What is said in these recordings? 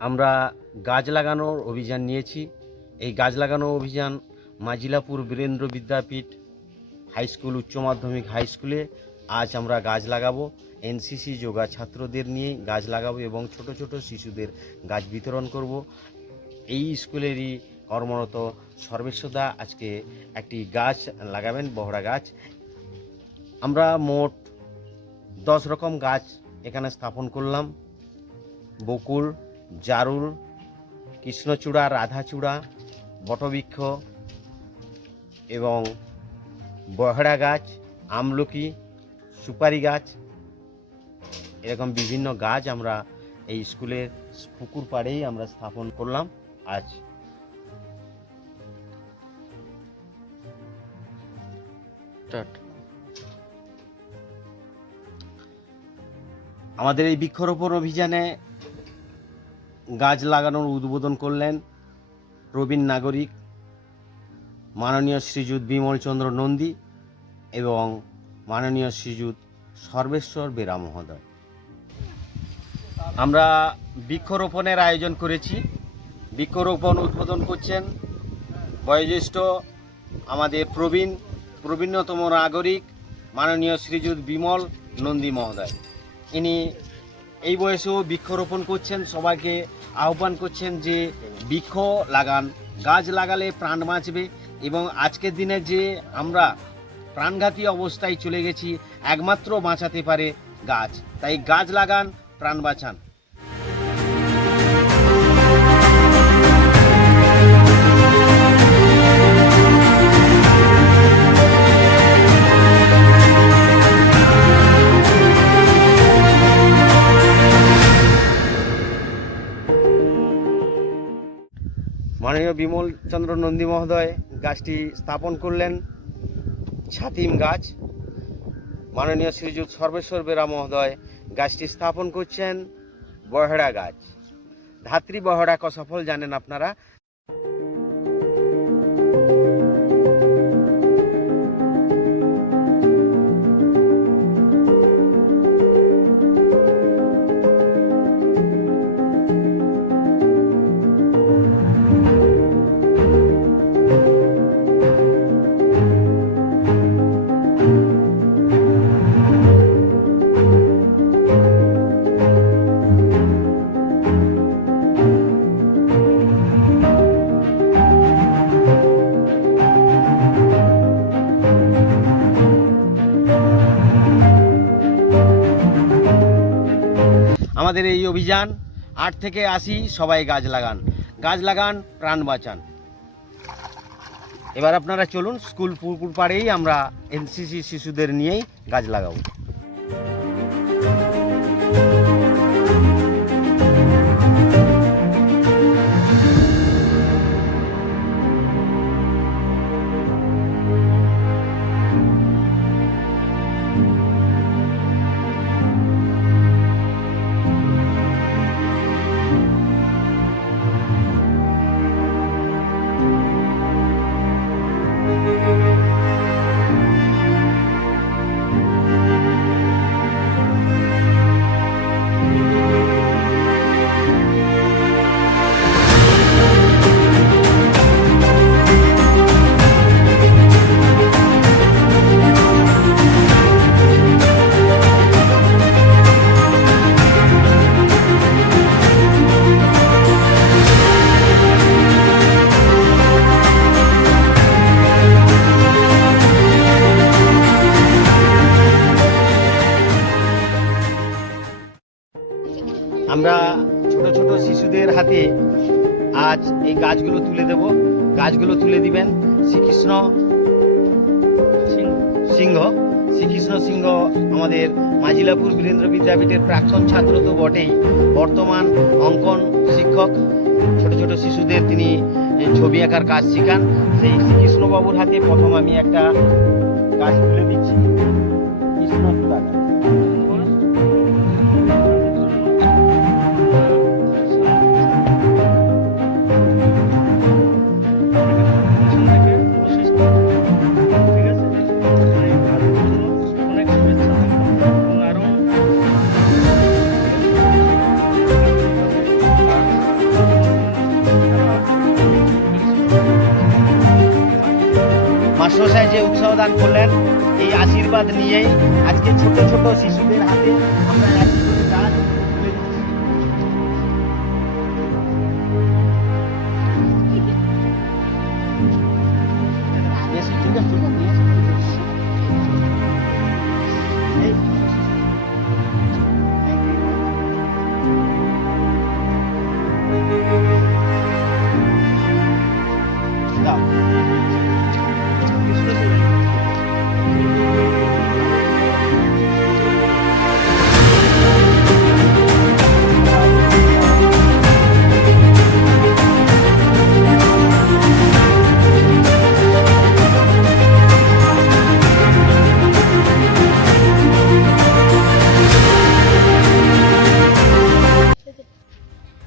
আমরা গাছ লাগানোর অভিযান নিয়েছি। এই গাছ লাগানো অভিযান মাজিলাপুর বীরেন্দ্র বিদ্যাপীঠ হাই স্কুল, উচ্চ মাধ্যমিক হাই স্কুলে আজ আমরা গাছ লাগাবো। এনসিসি যোগা ছাত্রদের নিয়ে গাছ লাগাবো এবং ছোট ছোট শিশুদের গাছ বিতরণ করব। এই স্কুলেরই কর্মরত সর্বেশ্বদা আজকে একটি গাছ লাগাবেন, বহরা গাছ। আমরা মোট দশ রকম গাছ এখানে স্থাপন করলাম। বকুল জারুল কৃষ্ণচূড়া রাধাচূড়া বটবৃক্ষ এবং বহড়া গাছ আমলকি সুপারি গাছ এরকম বিভিন্ন গাছ আমরা এই স্কুলের পুকুর পাড়েই আমরা স্থাপন করলাম আজ। আমাদের এই বৃক্ষরোপণ অভিযানে গাছ লাগানোর উদ্বোধন করলেন প্রবীণ নাগরিক মাননীয় শ্রীযুত বিমল চন্দ্র নন্দী এবং মাননীয় শ্রীযুত সর্বেশ্বর বেরা মহোদয়। আমরা বৃক্ষরোপণের আয়োজন করেছি। বৃক্ষরোপণ উদ্বোধন করছেন বয়োজ্যেষ্ঠ আমাদের প্রবীণ, প্রবীণতম নাগরিক মাননীয় শ্রীযুত বিমল নন্দী মহোদয়। ইনি এই বয়সেও বৃক্ষরোপণ করছেন, সবাইকে আহ্বান করছেন যে বৃক্ষ লাগান, গাছ লাগালে প্রাণ বাঁচবে এবং আজকের দিনে যে আমরা প্রাণঘাতী অবস্থায় চলে গেছি, একমাত্র বাঁচাতে পারে গাছ। তাই গাছ লাগান, প্রাণ বাঁচান। মাননীয় বিমল চন্দ্র নন্দী মহোদয় গাছটি স্থাপন করলেন। ছাতিম গাছ। মাননীয় শ্রীযুত সর্বেশ্বর বেরা মহোদয় গাছটি স্থাপন করছেন বহেড়া গাছ। ধাত্রী বহেড়া কসফল জানেন আপনারা। আমাদের এই অভিযান। আট থেকে আসি সবাই গাছ লাগান। গাছ লাগান, প্রাণ বাঁচান। এবার আপনারা চলুন, স্কুল পুকুর পাড়েই আমরা এনসিসি শিশুদের নিয়েই গাছ লাগাবো। আমরা ছোট ছোট শিশুদের হাতে আজ এই গাছগুলো তুলে দেব। গাছগুলো তুলে দিবেন শ্রীকৃষ্ণ সিংহ। শ্রীকৃষ্ণ সিংহ আমাদের মাজিলাপুর বীরেন্দ্র বিদ্যাপীঠের প্রাক্তন ছাত্র তো বটেই। বর্তমান অঙ্কন শিক্ষক। ছোট ছোট শিশুদের তিনি ছবি আঁকার কাজ শেখান। সেই শ্রীকৃষ্ণবাবুর হাতে প্রথম আমি একটা গাছ তুলে দিচ্ছি। মশাই যে উৎসাহ দান করলেন এই আশীর্বাদ নিয়েই আজকে ছোট ছোট শিশুদের হাতে আমরা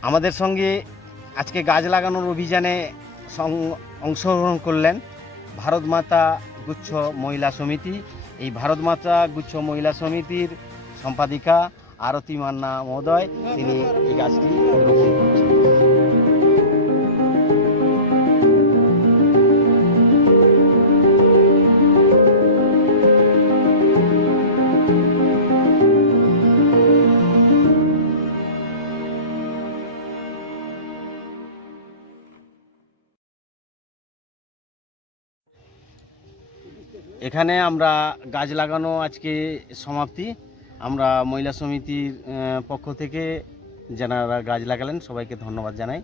আমাদের সঙ্গে আজকে গাছ লাগানোর অভিযানে অংশগ্রহণ করলেন ভারত মাতা গুচ্ছ মহিলা সমিতি। এই ভারত মাতা গুচ্ছ মহিলা সমিতির সম্পাদিকা আরতি মান্না মহোদয়, তিনি এই গাছটি রোপণ করছেন। এখানে আমরা গাছ লাগানো আজকে সমাপ্তি। আমরা মহিলা সমিতির পক্ষ থেকে যারা গাছ লাগালেন সবাইকে ধন্যবাদ জানাই।